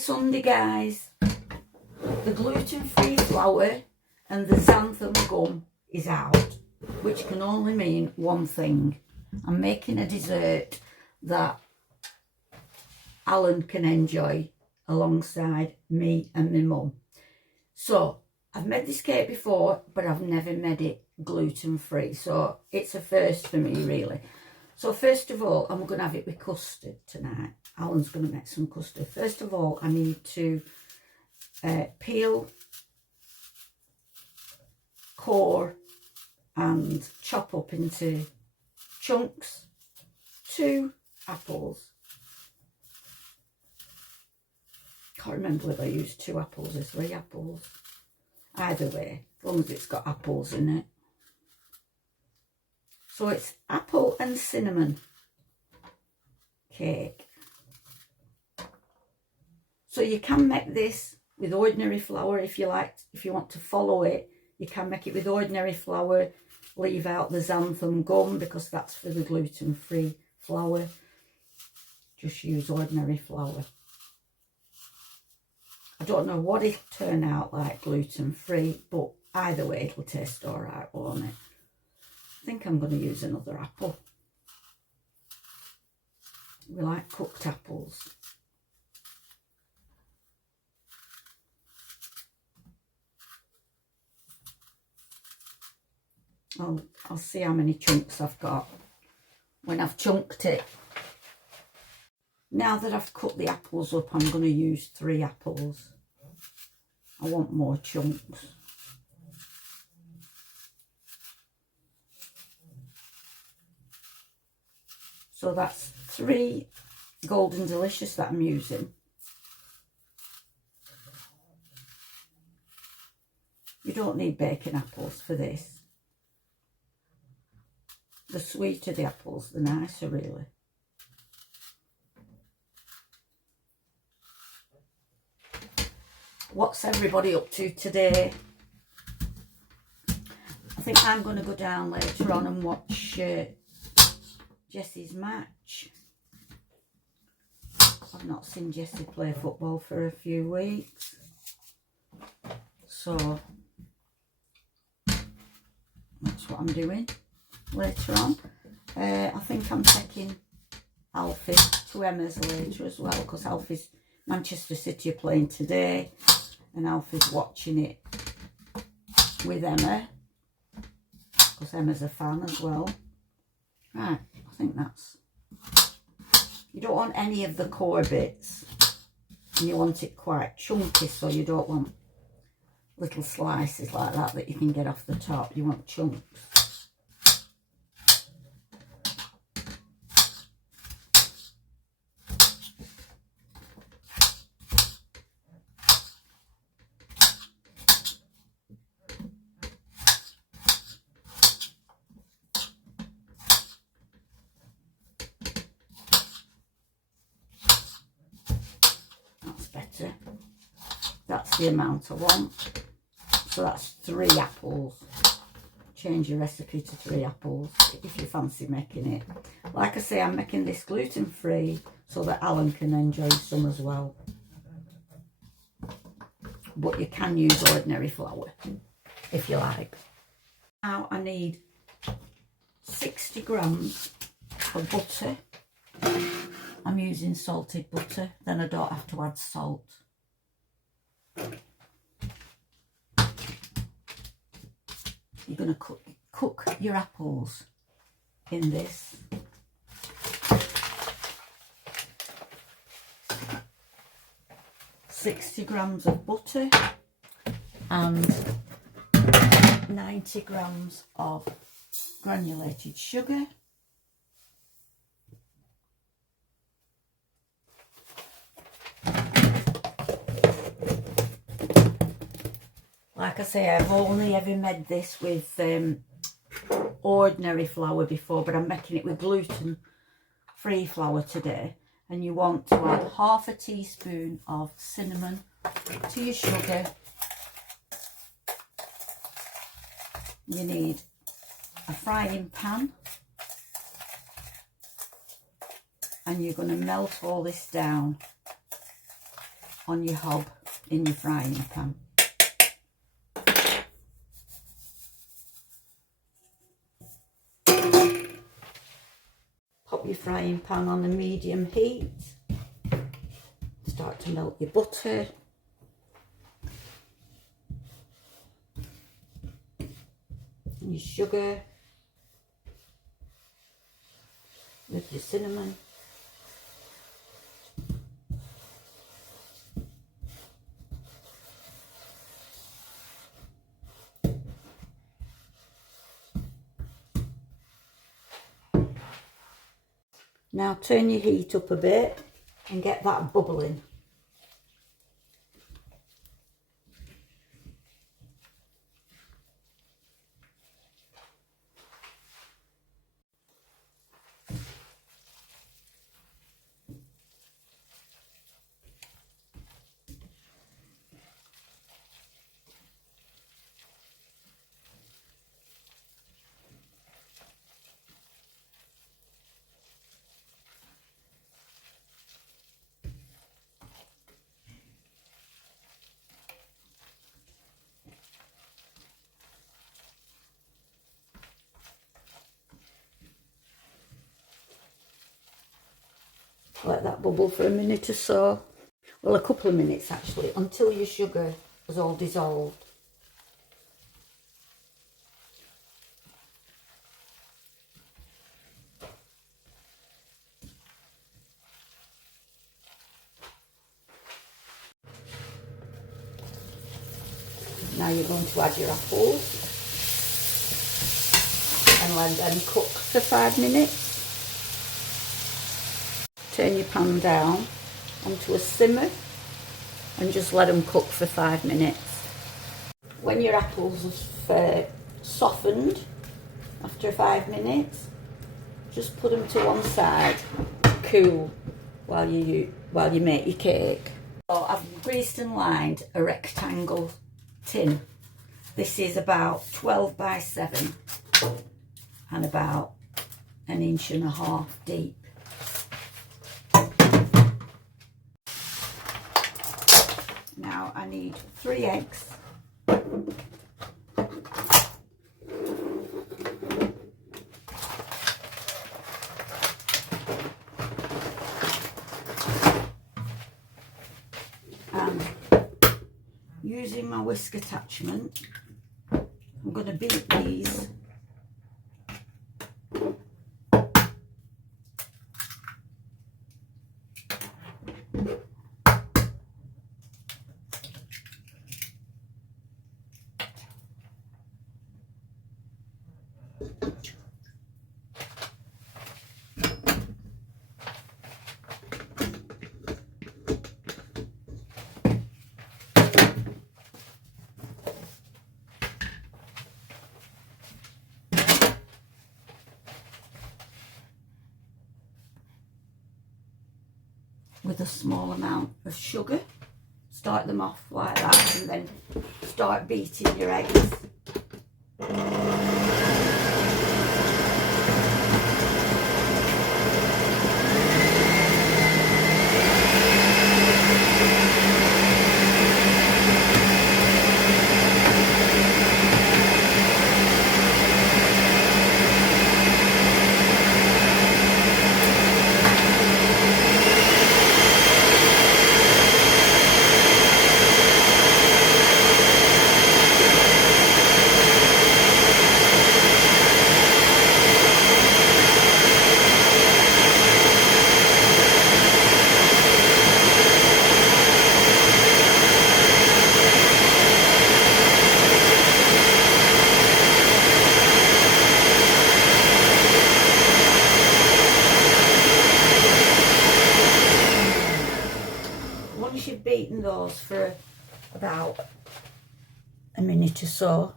Sunday, guys, the gluten-free flour and the xantham gum is out, which can only mean one thing. I'm making a dessert that Alan can enjoy alongside me and my mum. So I've made this cake before, but I've never made it gluten-free, so it's a first for me, really. So first of all, I'm going to have it with custard tonight. Alan's going to make some custard. First of all, I need to peel, core and chop up into chunks 2 apples. Can't remember whether I used 2 apples or 3 apples. Either way, as long as it's got apples in it. So it's apple and cinnamon cake. So you can make this with ordinary flour if you like. If you want to follow it, you can make it with ordinary flour. Leave out the xantham gum because that's for the gluten-free flour. Just use ordinary flour. I don't know what it'll turn out like gluten-free, but either way it'll taste alright, won't it? I think I'm going to use another apple. We like cooked apples. I'll see how many chunks I've got when I've chunked it. Now that I've cut the apples up, I'm going to use 3 apples. I want more chunks. So that's 3 Golden Delicious that I'm using. You don't need bacon apples for this. The sweeter the apples, the nicer, really. What's everybody up to today? I think I'm going to go down later on and watch Jessie's match. I've not seen Jessie play football for a few weeks. So that's what I'm doing later on. I think I'm taking Alfie to Emma's later as well, because Alfie's Manchester City are playing today and Alfie's watching it with Emma because Emma's a fan as well. Right, I think that's... You don't want any of the core bits and you want it quite chunky, so you don't want little slices like that you can get off the top. You want chunks. Better. That's the amount I want. So that's 3 apples. Change your recipe to 3 apples if you fancy making it. Like I say, I'm making this gluten-free so that Alan can enjoy some as well. But you can use ordinary flour if you like. Now I need 60 grams of butter. I'm using salted butter, then I don't have to add salt. You're going to cook your apples in this. £60 grams of butter and 90 grams of granulated sugar. Like I say, I've only ever made this with ordinary flour before, but I'm making it with gluten-free flour today. And you want to add half a teaspoon of cinnamon to your sugar. You need a frying pan. And you're going to melt all this down on your hob in your frying pan. Pop your frying pan on a medium heat. Start to melt your butter. And your sugar. With your cinnamon. Now turn your heat up a bit and get that bubbling. Let that bubble for a minute or so. Well, a couple of minutes actually, until your sugar is all dissolved. Now you're going to add your apples and let them cook for 5 minutes. Turn your pan down onto a simmer and just let them cook for 5 minutes. When your apples have softened after 5 minutes, just put them to one side, cool, while you make your cake. So I've greased and lined a rectangle tin. This is about 12 by 7 and about 1.5 inches deep. Now I need 3 eggs. And using my whisk attachment, I'm going to beat these . With a small amount of sugar. Start them off like that and then start beating your eggs. Once you've beaten those for about a minute or so,